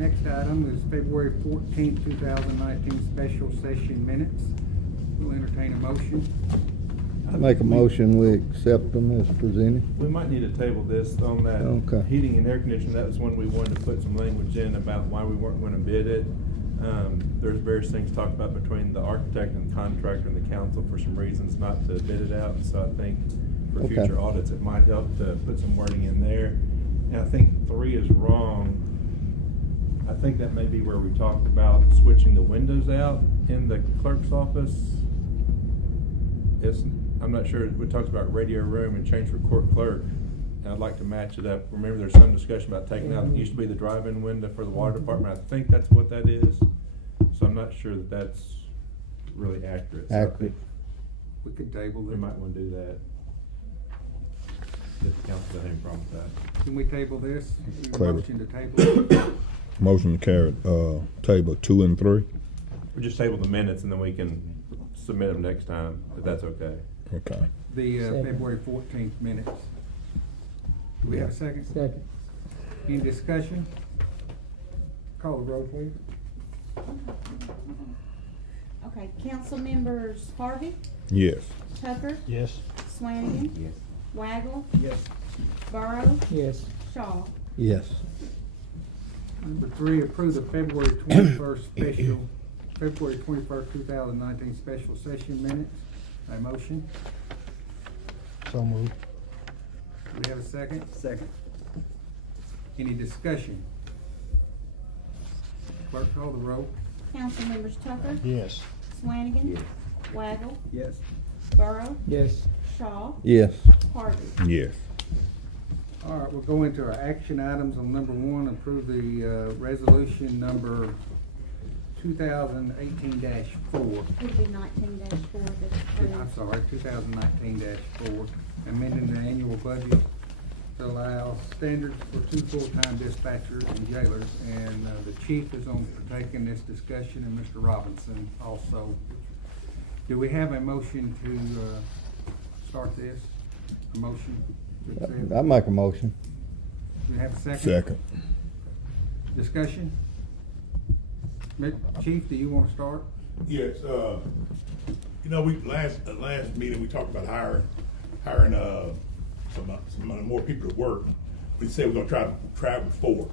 Next item is February 14th, 2019 special session minutes. We'll entertain a motion. I make a motion, we accept them as presented. We might need to table this on that Okay. heating and air conditioning. That was one we wanted to put some language in about why we weren't going to bid it. There's various things talked about between the architect and the contractor and the council for some reasons not to bid it out. So I think for Okay. future audits, it might help to put some wording in there. And I think 3 is wrong. I think that may be where we talked about switching the windows out in the clerk's office. I'm not sure, we talked about radio room and change for court clerk, and I'd like to match it up. Remember, there's some discussion about taking out, it used to be the drive-in window for the water department. I think that's what that is, so I'm not sure that that's really accurate. So I Accurate. think We could table we it. might want to do that. If the council doesn't have any problem with that. Can we table this? Table. Motion to table. Motion to carry, table 2 and 3. We just table the minutes and then we can submit them next time, if that's okay. Okay. The Second. February 14th minutes. Do we have a second? Second. Any discussion? Call the roll, please. Okay, council members Harvey, Yes. Tucker, Yes. Swanigan, Yes. Waggle, Yes. Burrow, Yes. Shaw. Yes. Number 3, approve the February 21st special, February 21st, 2019 special session minutes. A motion. So moved. Do we have a second? Second. Any discussion? Clerk, call the roll. Council members Tucker, Yes. Swanigan, Waggle, Yes. Burrow, Yes. Shaw, Yes. Harvey. Yes. All right, we'll go into our action items on number 1, approve the resolution number 2018-4. It'd be 19-4 that's I'm approved. sorry, 2019-4, amending the annual budget to allow standards for 2 full-time dispatchers and jailers. And the chief is on partaking in this discussion, and Mr. Robinson also. Do we have a motion to start this? A motion to accept? I make a motion. Do we have a second? Second. Discussion? Chief, do you want to start? Yes, we last meeting, we talked about hiring some more people to work. We said we're gonna try with 4.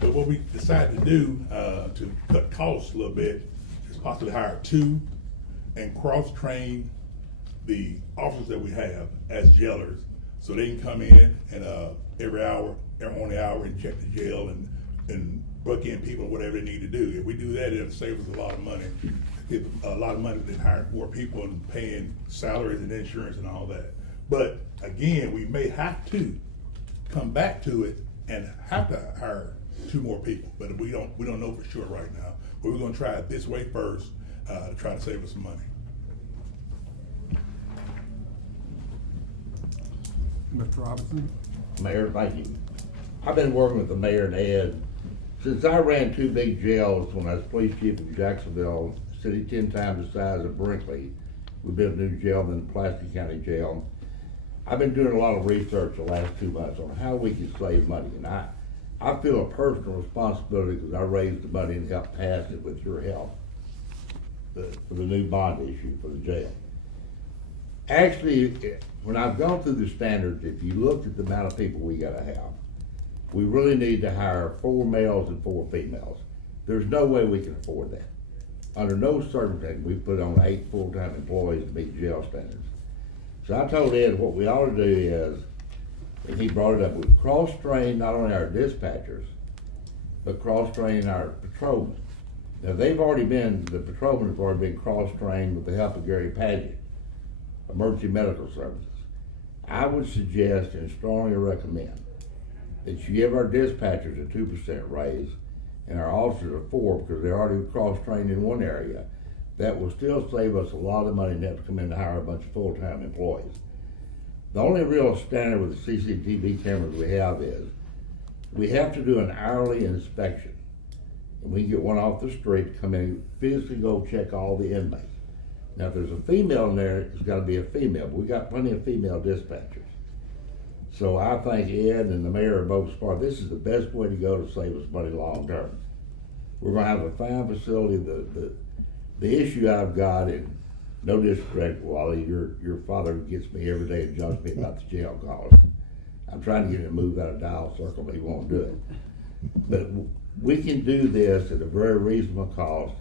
But what we decided to do, to cut costs a little bit, is possibly hire 2 and cross-train the officers that we have as jailers. So they can come in and, every hour, on the hour, and check the jail and book in people, whatever they need to do. If we do that, it'll save us a lot of money. Get a lot of money than hiring more people and paying salaries and insurance and all that. But again, we may have to come back to it and have to hire 2 more people, but we don't know for sure right now. But we're gonna try it this way first, to try to save us some money. Mr. Robinson? Mayor, thank you. I've been working with the mayor and Ed since I ran 2 big jails when I was police chief in Jacksonville, city 10 times the size of Brinkley. We built a new jail in the Pulaski County Jail. I've been doing a lot of research the last 2 months on how we can save money, and I feel a personal responsibility because I raised the money and helped pass it with your help for the new bond issue for the jail. Actually, when I've gone through the standards, if you look at the amount of people we gotta have, we really need to hire 4 males and 4 females. There's no way we can afford that. Under no circumstance, we put on 8 full-time employees to meet jail standards. So I told Ed what we ought to do is, and he brought it up, we cross-train not only our dispatchers, but cross-train our patrolmen. Now, the patrolmen have already been cross-trained with the help of Gary Padgett, Emergency Medical Services. I would suggest and strongly recommend that you give our dispatchers a 2% raise and our officers a 4%, because they're already cross-trained in one area. That will still save us a lot of money and have to come in to hire a bunch of full-time employees. The only real standard with the CCTV cameras we have is we have to do an hourly inspection. And we can get one off the street to come in, physically go check all the inmates. Now, if there's a female in there, it's gotta be a female, but we got plenty of female dispatchers. So I think Ed and the mayor are both smart. This is the best way to go to save us money long term. We're gonna have a fine facility. The issue I've got, and no disrespect, Wally, your father gets me every day and judges me about the jail cost. I'm trying to get him to move out of Dial Circle, but he won't do it. But we can do this at a very reasonable cost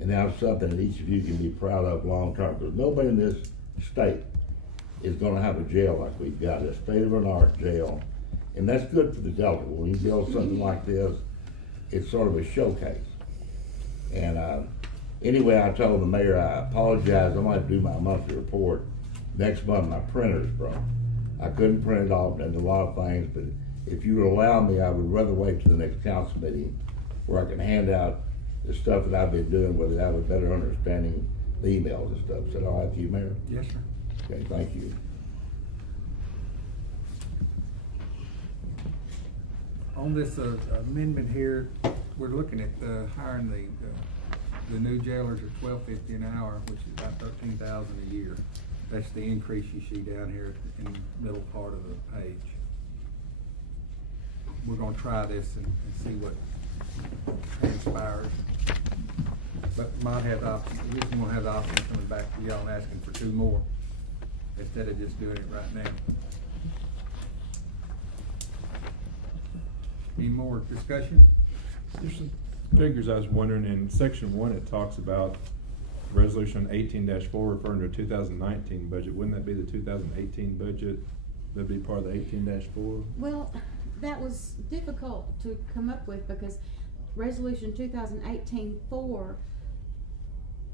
and have something that each of you can be proud of long term, because nobody in this state is gonna have a jail like we've got, a state-of-the-art jail. And that's good for the Delta. When you build something like this, it's sort of a showcase. And anyway, I told the mayor, I apologize, I'm gonna have to do my monthly report next month. My printer's broke. I couldn't print it off, and a lot of things, but if you would allow me, I would rather wait till the next council meeting where I can hand out the stuff that I've been doing, where they have a better understanding of the emails and stuff. Is that all right with you, Mayor? Yes, sir. Okay, thank you. On this amendment here, we're looking at hiring the new jailers at $12.50 an hour, which is about $13,000 a year. That's the increase you see down here in the middle part of the page. We're gonna try this and see what transpires. But might have the option, we're just gonna have the option of coming back to y'all and asking for 2 more instead of just doing it right now. Any more discussion? There's some figures I was wondering, in section 1, it talks about resolution 18-4 referring to a 2019 budget. Wouldn't that be the 2018 budget? That'd be part of the 18-4? Well, that was difficult to come up with because resolution 2018-4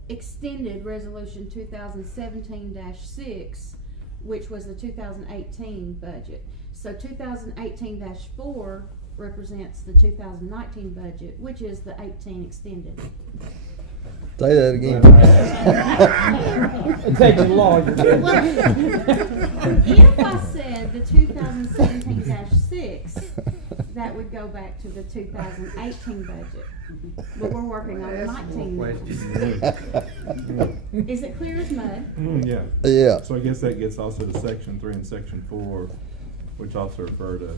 extended resolution 2017-6, which was the 2018 budget. So 2018-4 represents the 2019 budget, which is the 18 extended. Say that again. It takes a lawyer. Well, if I said the 2017-6, that would go back to the 2018 budget. But we're working on the Ask 19 more now. questions. Is it clear as mud? Yeah. Yeah. So I guess that gets also to section 3 and section 4, which also refer to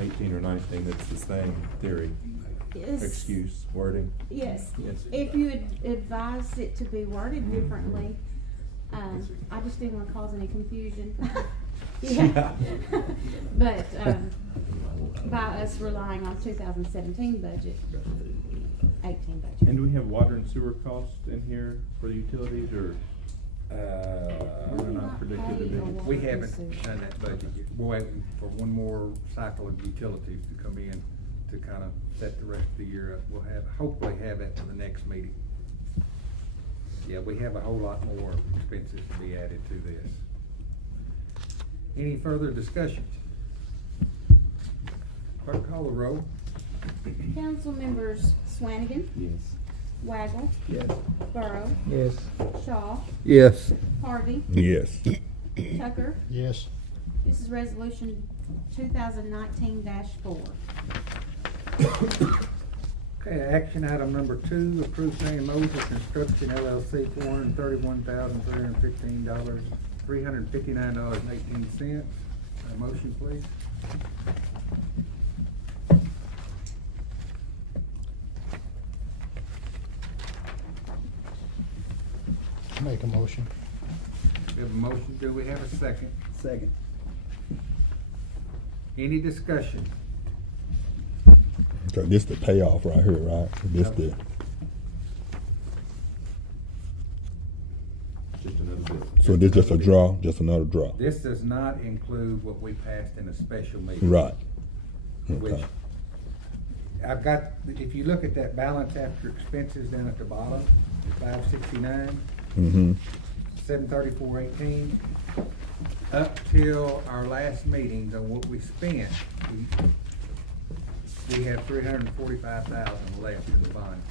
18 or 19. It's the same theory, Yes. excuse, wording. Yes. Yes. If you would advise it to be worded differently, I just didn't want to cause any confusion. Yeah. But by us relying on 2017 budget, 18 budget. And do we have water and sewer costs in here for the utilities, or We're not predicted to be? We haven't done that budget yet. We're waiting for one more cycle of utilities to come in to kind of set the rest of the year up. We'll hopefully have that for the next meeting. Yeah, we have a whole lot more expenses to be added to this. Any further discussion? Clerk, call the roll. Council members Swanigan, Yes. Waggle, Yes. Burrow, Yes. Shaw, Yes. Harvey, Yes. Tucker. Yes. This is resolution 2019-4. Okay, action item number 2, approve Sam Moses Construction LLC $431,315, $359.18. Motion, please. Make a motion. We have a motion. Do we have a second? Second. Any discussion? So this the payoff right here, right? This the, just another bit? so this just a draw, just another draw. This does not include what we passed in a special meeting. Right. Which, Okay. I've got, if you look at that balance after expenses down at the bottom, 569, Mm-hmm. 734.18, up till our last meetings on what we spent, we have 345,000 left in the bond fund.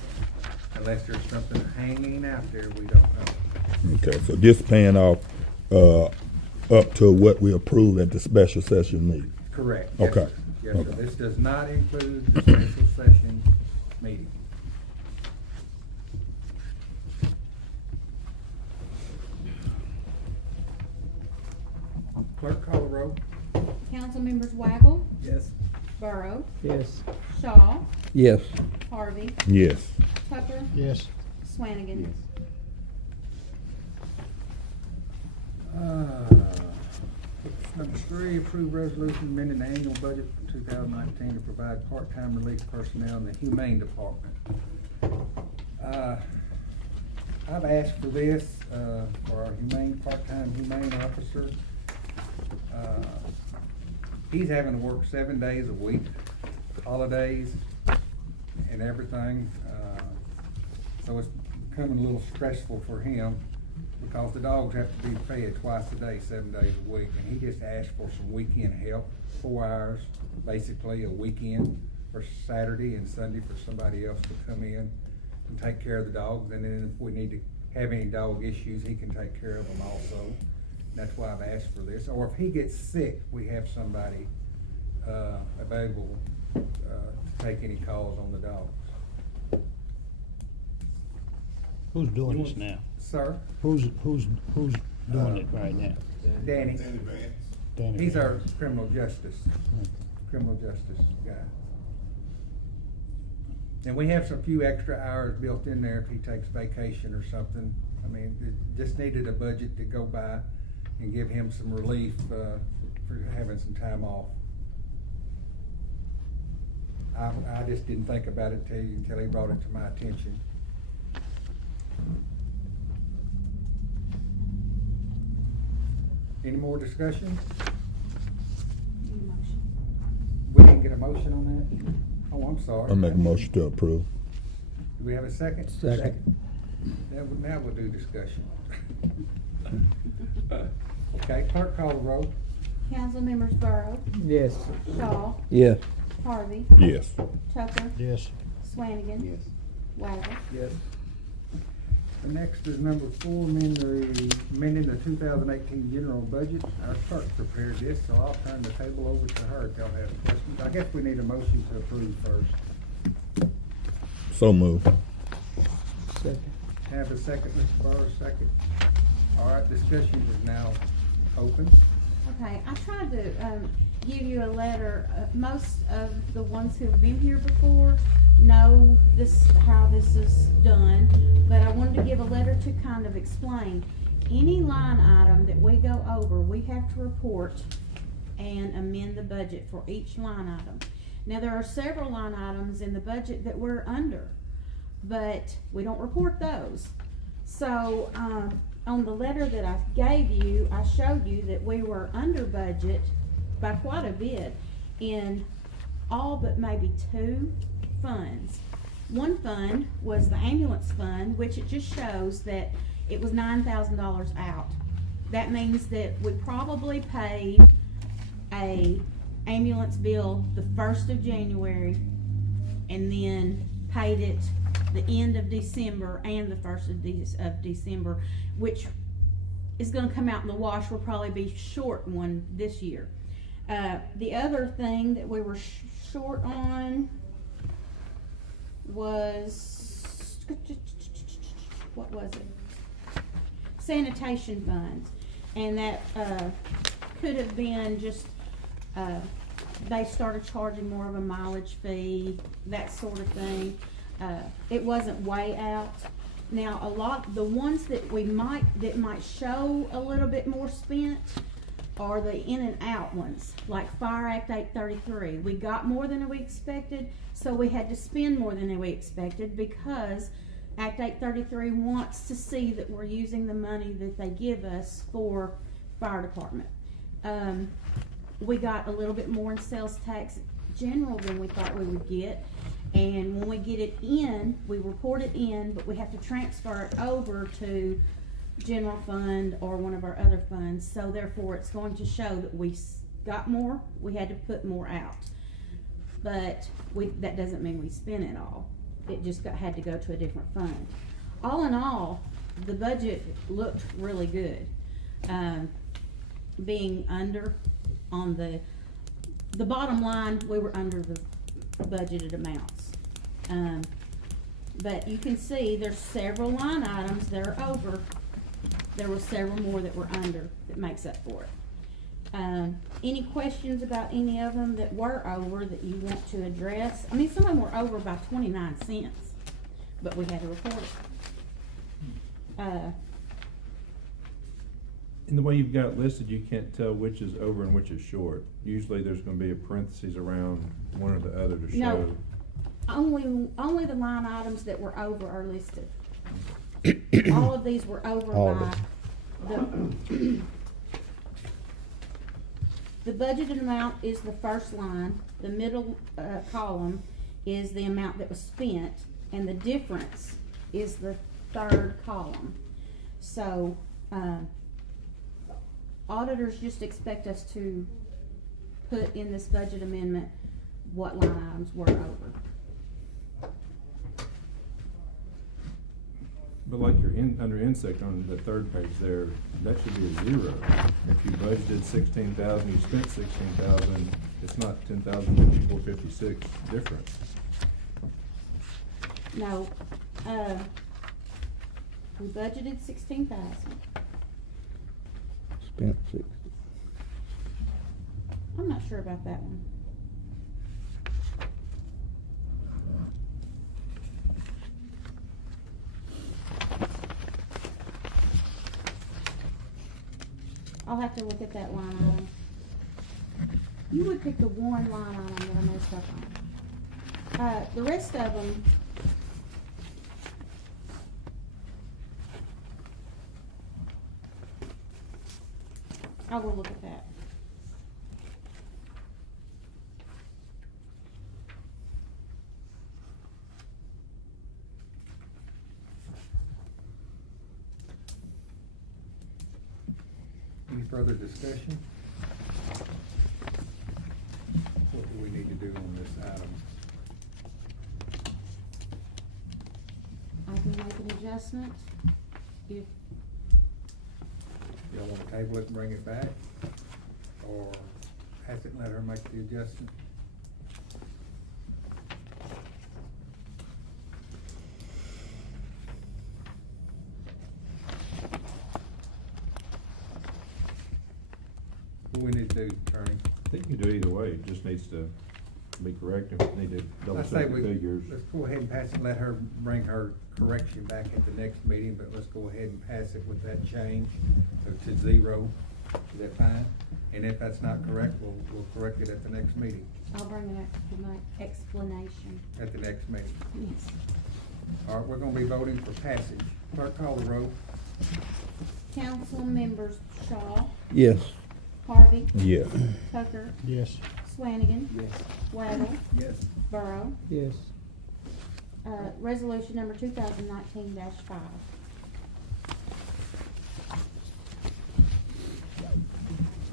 Unless there's something hanging out there, we don't know. Okay, so this paying off, up to what we approved at the special session meeting. Correct. Yes, Okay. sir. Yes, sir. Okay. This does not include the special session meeting. Clerk, call the roll. Council Burrow, Yes. Shaw, Yes. Harvey, Yes. Tucker, Yes. Swanigan. Number 3, approve resolution amending the annual budget for 2019 to provide part-time relief personnel in the Humane Department. I've asked for this, for our part-time humane officer. He's having to work 7 days a week, holidays and everything. So it's becoming a little stressful for him because the dogs have to be fed twice a day, 7 days a week. And he just asked for some weekend help, 4 hours, basically a weekend for Saturday and Sunday for somebody else to come in and take care of the dogs. And then if we need to have any dog issues, he can take care of them also. That's why I've asked for this. Or if he gets sick, we have somebody available to take any calls on the dogs. Who's doing this now? Sir, Who's doing it right now? Danny, In advance. Danny he's our Vance. criminal justice guy. And we have some few extra hours built in there if he takes vacation or something. I mean, it just needed a budget to go by and give him some relief, for having some time off. I just didn't think about it until he brought it to my attention. Any more discussion? Need a motion? We didn't get a motion on that? Oh, I'm sorry. I make a motion to approve. Do we have a second? Second. Now we'll do discussion. Okay, clerk call the roll. Council members Burrow, Yes. Shaw, Yes. Harvey, Yes. Tucker, Yes. Swanigan. Wagner. Yes. The next is number 4, amending the 2018 general budget. Our clerk prepared this, so I'll turn the table over to her if y'all have questions. I guess we need a motion to approve first. So move. Second. Have a second, Mr. Burrow, second. All right, discussion is now open. Okay, I tried to give you a letter. Most of the ones who have been here before know how this is done, but I wanted to give a letter to kind of explain. Any line item that we go over, we have to report and amend the budget for each line item. Now, there are several line items in the budget that we're under, but we don't report those. So, on the letter that I gave you, I showed you that we were under budget by quite a bit in all but maybe 2 funds. One fund was the ambulance fund, which it just shows that it was $9,000 out. That means that we probably paid a ambulance bill the 1st of January and then paid it the end of December and the 1st of December, which is gonna come out in the wash. We'll probably be short one this year. The other thing that we were short on was, what was it? Sanitation funds. And that could have been just, they started charging more of a mileage fee, that sort of thing. It wasn't way out. Now, the ones that might show a little bit more spent are the in and out ones, like Fire Act 833. We got more than we expected, so we had to spend more than we expected because Act 833 wants to see that we're using the money that they give us for fire department. We got a little bit more in sales tax general than we thought we would get. And when we get it in, we report it in, but we have to transfer it over to general fund or one of our other funds. So therefore, it's going to show that we got more, we had to put more out. But that doesn't mean we spent it all. It just had to go to a different fund. All in all, the budget looked really good. Being under on the bottom line, we were under the budgeted amounts. But you can see there's several line items that are over. There were several more that were under that makes up for it. Any questions about any of them that were over that you want to address? I mean, some of them were over by 29 cents, but we had to report it. In the way you've got it listed, you can't tell which is over and which is short. Usually there's gonna be a parentheses around one or the other to show. No. Only the line items that were over are listed. All of these were over All by of the budgeted amount is the first line, the middle, column is the amount that was spent, and the difference is the third column. So, auditors just expect us to put in this budget amendment what line items were over. But like you're under insect on the third page there, that should be a 0. If you budgeted 16,000, you spent 16,000, it's not 10,456 difference. No, we budgeted 16,000. Spent 60. I'm not sure about that one. I'll have to look at that line item. You would pick the one line item that I messed up on. The rest of them, I will look at that. Any further discussion? What do we need to do on this item? I can make an adjustment if, Y'all wanna table it and bring it back? Or pass it and let her make the adjustment? What we need to do, Attorney? I think you can do either way, it just needs to be correct, if we need to double I say check the we, figures. let's go ahead and pass it, and let her bring her correction back at the next meeting, but let's go ahead and pass it with that change to 0. Is that fine? And if that's not correct, we'll correct it at the next meeting, I'll bring an explanation. at the next meeting. Yes. All right, we're gonna be voting for passage. Clerk, call the roll. Council members Shaw, Yes. Harvey, Yeah. Tucker, Yes. Swanigan, Yes. Waddle, Yes. Burrow. Yes. Resolution number 2019-5.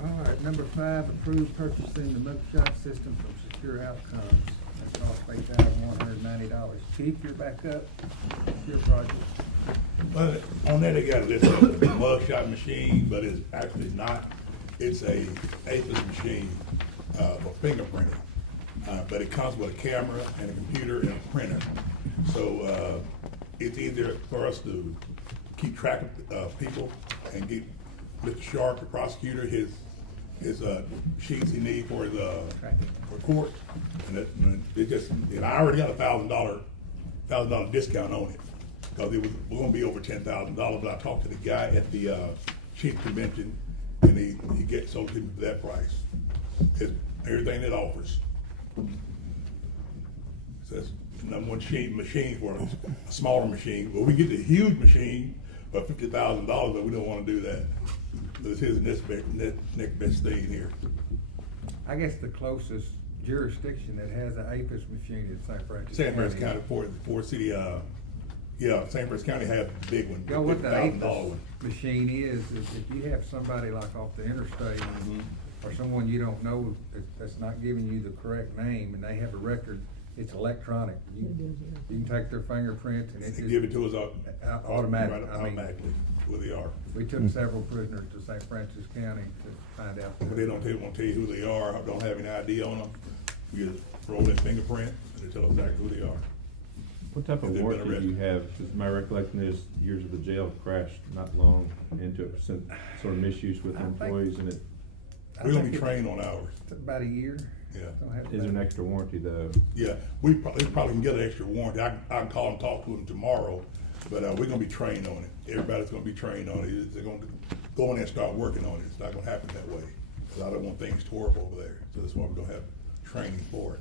All right, number 5, approve purchasing the mugshot system from Secure Outcomes. That cost $8,190. Chief, you're back up. It's your project. But on there, they got a list of the mugshot machine, but it's actually not. It's a APIS machine, for fingerprinting. But it comes with a camera and a computer and a printer. So, it's easier for us to keep track of, people and get Mr. Sharp, the prosecutor, his sheets he needs for his, for court. And it just, and I already got a $1,000 discount on it. Cause it was gonna be over $10,000, but I talked to the guy at the, chief convention, and he sold it for that price. It's everything it offers. So that's the number one machine for a smaller machine. Well, we get the huge machine for $50,000, but we don't wanna do that. This is next best thing here. I guess the closest jurisdiction that has an APIS machine is St. Francis San Francisco County, Fort City, yeah, St. Francis County has the big one, You know what the $50,000 APIS one. machine is if you have somebody like off the interstate or someone you don't know that's not giving you the correct name and they have a record, it's electronic. You can take their fingerprint and it They give it to us automatic. I mean, automatically, where they are. we took several prisoners to St. Francis County to find out. But they won't tell you who they are, or don't have any ID on them. We just roll their fingerprint, and they tell us exactly who they are. What type of Have they been warranty do you arrested? have? Because my recollection is years of the jail crashed not long into it, sort of misuse with I think- employees and it. I We're gonna think be it- trained on ours, It's about a year. yeah. Don't have Is there an to- extra warranty though? Yeah, they probably can get an extra warranty. I can call and talk to them tomorrow, but we're gonna be trained on it. Everybody's gonna be trained on it. They're gonna go in there and start working on it. It's not gonna happen that way, because I don't want things tore up over there. So that's why we're gonna have training for it.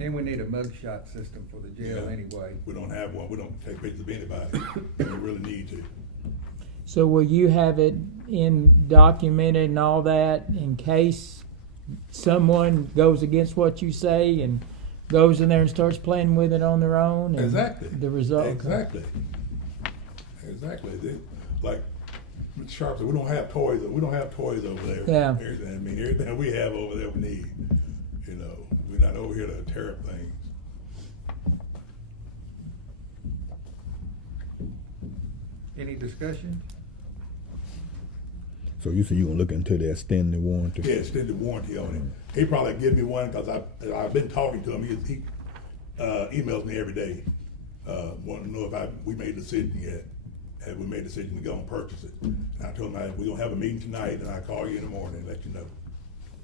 And we need a mugshot system for the jail Yeah. anyway. We don't have one. We don't take pictures of anybody. We really need to. So will you have it documented and all that in case someone goes against what you say and goes in there and starts playing with it on their own? And Exactly. The result. Exactly. Exactly. Like Mr. Sharp said, we don't have toys. We don't have toys over there. Yeah. Everything. I mean, everything we have over there we need. You know, we're not over here to tear up things. Any discussion? So you say you gonna look into the extended warranty? Yeah, extended warranty on it. He probably give me one because I've been talking to him. He emails me every day. Want to know if we made a decision yet. Have we made a decision to go and purchase it? And I told him we're gonna have a meeting tonight, and I call you in the morning and let you know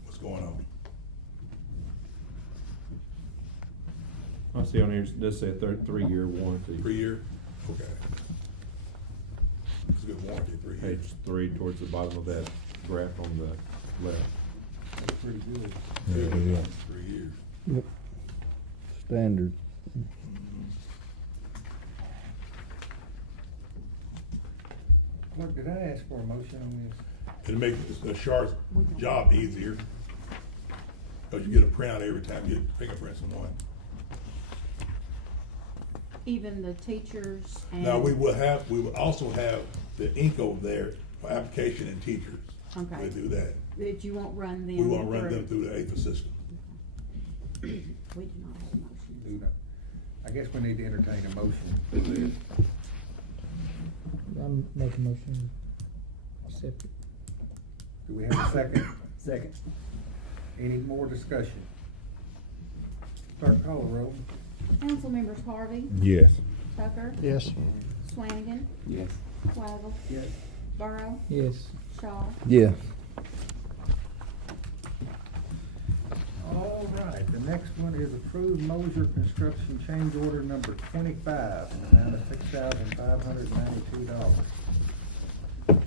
what's going on. I see on here, it does say a 3-year warranty. 3 year? Okay. It's a good warranty, 3 years. Page 3 towards the bottom of that graph on the left. That's pretty good. Yeah. 3 years. Yep. Standard. Clerk, did I ask for a motion on this? It'll make the sheriff's job easier. Because you get a printout every time you get fingerprints on one. Even the teachers and. Now, we will also have the ink over there for application and teachers. Okay. We'll do that. That you won't run them. We won't run them through the APA system. We do not have a motion. Do not. I guess we need to entertain a motion. I'm making a motion. Accept it. Do we have a second? Second. Any more discussion? Clerk, call the roll. Council members Harvey, Yes. Tucker, Yes. Swanigan, Yes. Waddle, Yes. Burrow, Yes. Shaw. Yes. All right, the next one is approved Mosier Construction Change Order number 25, in the amount of $6,592.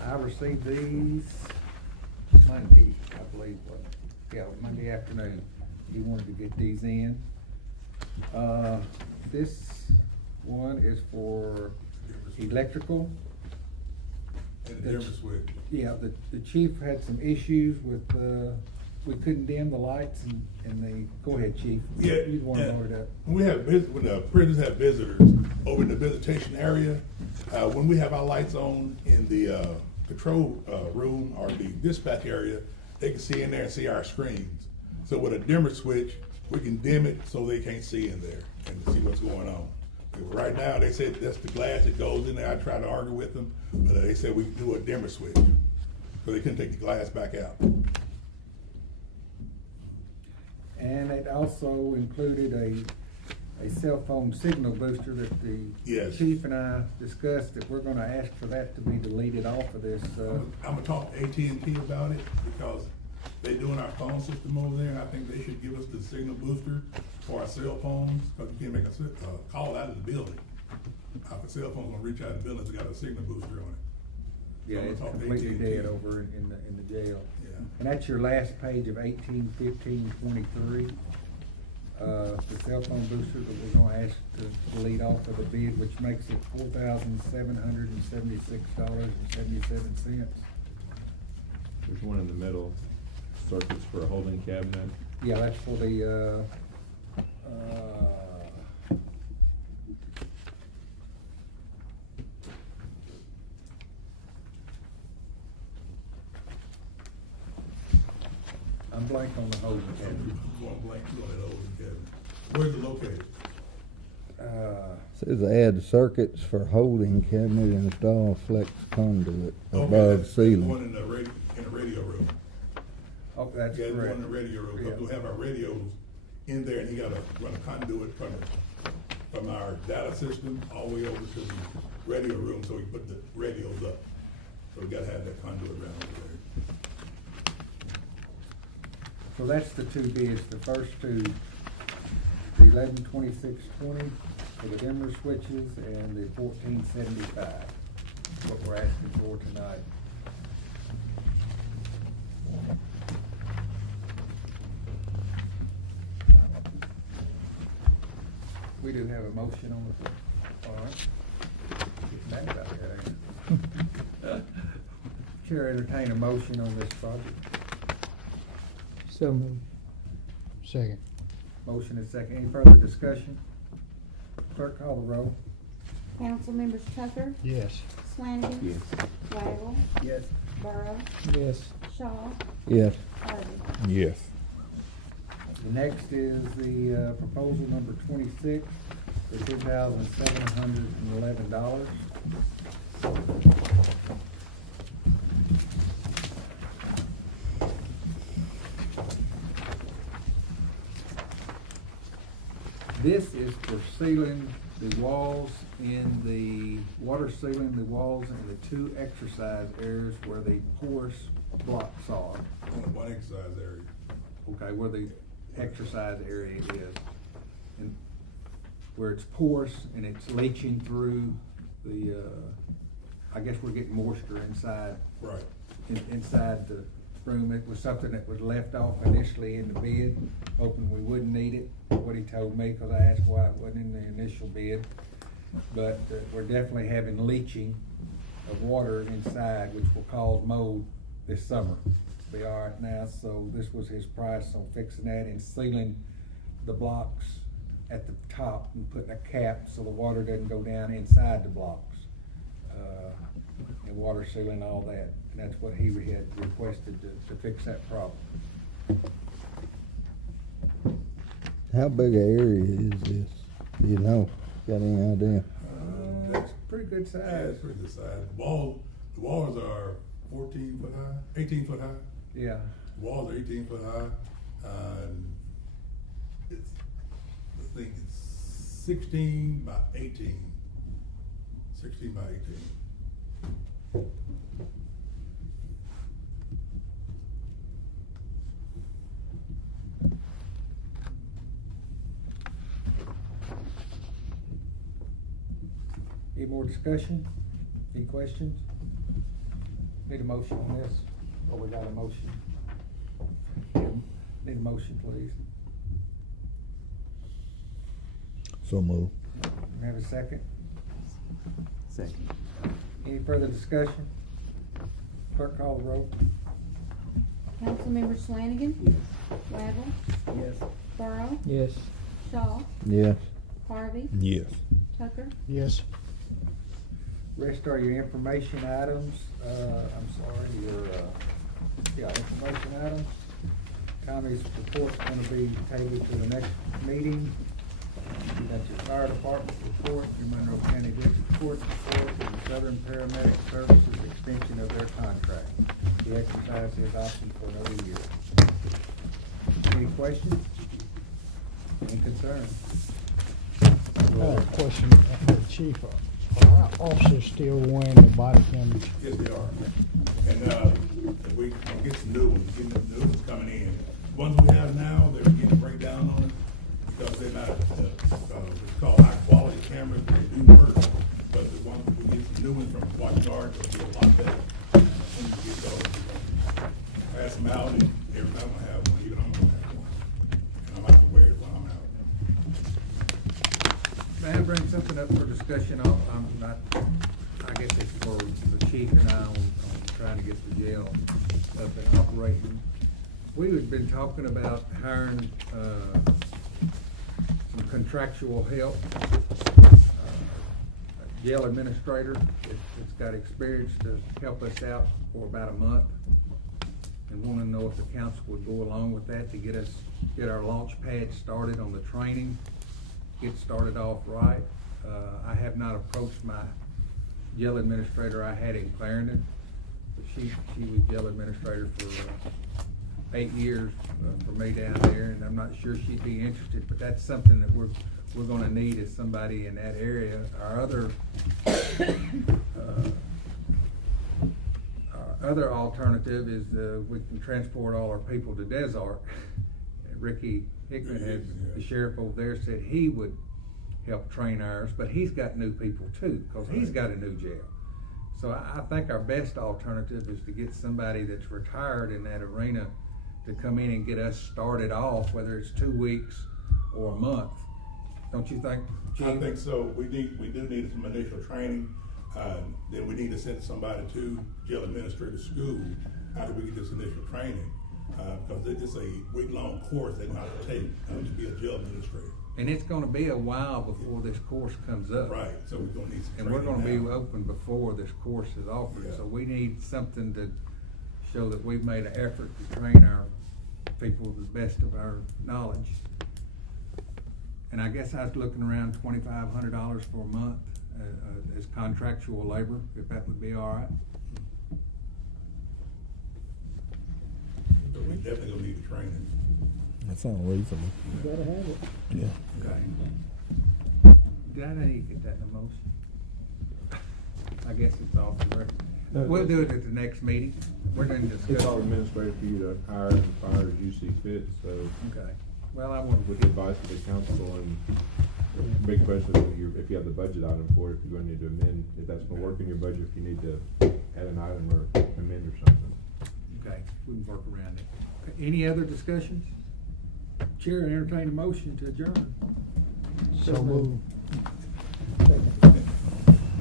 I received these Monday, I believe, Monday afternoon. He wanted to get these in. This one is for electrical. And the difference with, Yeah, the chief had some issues with, we couldn't dim the lights and they, go ahead, chief. yeah. You'd want to and load it up. when the prisons have visitors over in the visitation area, when we have our lights on in the control room or the dispatch area, they can see in there and see our screens. So with a dimmer switch, we can dim it so they can't see in there and see what's going on. Right now, they said that's the glass that goes in there. I tried to argue with them, but they said we can do a dimmer switch, so they couldn't take the glass back out. And it also included a cell phone signal booster that the Yes. chief and I discussed, that we're gonna ask for that to be deleted off of this, I'm gonna talk to AT&T about it, because they doing our phone system over there. I think they should give us the signal booster for our cell phones, because you can't make a call out of the building. Our cell phone's gonna reach out of the building, it's got a signal booster on it. yeah, I'm it's gonna talk to completely AT&T. dead over in the jail. Yeah. And that's your last page of 18-15-23. The cell phone booster that we're gonna ask to delete off of the bid, which makes it $4,776.77. There's one in the middle, circuits for a holding cabinet. Yeah, that's for the, I'm blank on the holding cabinet. You want blank, you want that old cabinet. Where's it located? Says add circuits for holding cabinet and install flex conduit Okay, above that's the one ceiling. in the radio room. Oh, that's Yeah, the one correct. in the radio room, Yeah. because we have our radios in there, and he gotta run a conduit from our data system all the way over to the radio room, so we put the radios up. So we gotta have that conduit around over there. So that's the two bids, the first two, the 112620 for the dimmer switches and the 1475, what we're asking for tonight. We do have a motion on the floor. All right. Get mad about that, ain't it? Chair entertain a motion on this project. So moved. Second. Motion is second. Any further discussion? Clerk, call the roll. Council members Tucker, Yes. Flanagan. Yes. Waddle, Yes. Burrow, Yes. Shaw, Yes. Harvey. Yes. The next is the proposal number 26 for $2,711. This is for sealing the walls in the, water sealing the walls in the two exercise areas where the porous blocks are. One exercise area. Okay, where the exercise area is. And where it's porous and it's leaching through the, I guess we're getting moisture inside. Right. Inside the room. It was something that was left off initially in the bid, hoping we wouldn't need it, what he told me, cause I asked why it wasn't in the initial bid. But we're definitely having leaching of water inside, which will cause mold this summer. Be all right now, so this was his price on fixing that and sealing the blocks at the top and putting a cap so the water doesn't go down inside the blocks. And water sealing all that, and that's what he had requested to fix that problem. How big an area is this? Do you know? Got any idea? That's pretty good Yeah, size. it's pretty good size. The walls are 14 foot high, 18 foot high. Yeah, The walls are 18 foot high, and it's, I think it's 16 by 18. 16 by 18. any more discussion? Any questions? Need a motion on this? Or we got a motion? Need a motion, please. So move. Have a second? Second. Any further discussion? Clerk, call the roll. Council members Flanagan. Waddle, Yes. Burrow, Yes. Shaw, Yes. Harvey, Yes. Tucker. Yes. Rest are your information items, I'm sorry, your, information items. Tommy's report's gonna be tabled to the next meeting. You got your fire department report, your Monroe County District Court report, and the Southern Paramedic Services extension of their contract. The exercise is option for another year. Any questions? Any concerns? I have a question for the chief. Are our officers still wearing the body cameras? Yes, they are. And if we can get some new ones, getting the new ones coming in. The ones we have now, they're getting a breakdown on it because they're not, it's called high quality cameras, they do work. But the ones, we get some new ones from Watch Guard, they'll be a lot better. When we get those, pass them out, and every time I have one, even I'm gonna have one. And I like to wear it when I'm out. May I bring something up for discussion? I'm not, I guess it's for the chief and I on trying to get the jail up and operating. We had been talking about hiring, some contractual help. Jail administrator that's got experience to help us out for about a month. And wanna know if the council would go along with that to get our launch pad started on the training. Get started off right. I have not approached my jail administrator I had in Clarendon, but she was jail administrator for 8 years for me down there, and I'm not sure she'd be interested, but that's something that we're gonna need is somebody in that area. Our other other alternative is, we can transport all our people to Desart. Ricky Hickman, has, the sheriff over there, said he would help train ours, but he's got new people too, cause he's got a new jail. So I think our best alternative is to get somebody that's retired in that arena to come in and get us started off, whether it's 2 weeks or a month. Don't you think, Chief? I think so. We do need some initial training. Then we need to send somebody to jail administrative school after we get this initial training. Because it's a week-long course they don't have to take to be a jail administrator. And it's gonna be a while before this course comes up. Right, so we're gonna need some And training we're gonna be now. open before this course is offered, Yeah. so we need something to show that we've made an effort to train our people to the best of our knowledge. And I guess I was looking around $2,500 for a month, as contractual labor, if that would be all right. But we definitely gonna need the training. That sounds reasonable. You gotta have it. Yeah. Okay. Did I need to get that in a motion? I guess it's off the record. We'll do it at the next meeting. We're gonna discuss. It's all administrative for you to hire and fire as you see fit, so Okay. Well, I want with the advice of the council, and the big question is if you have the budget item for it, if you're gonna need to amend, if that's gonna work in your budget, if you need to add an item or amend or something. Okay, we can work around it. Okay, any other discussions? Chair, entertain a motion to adjourn. So moved.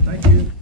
Thank you.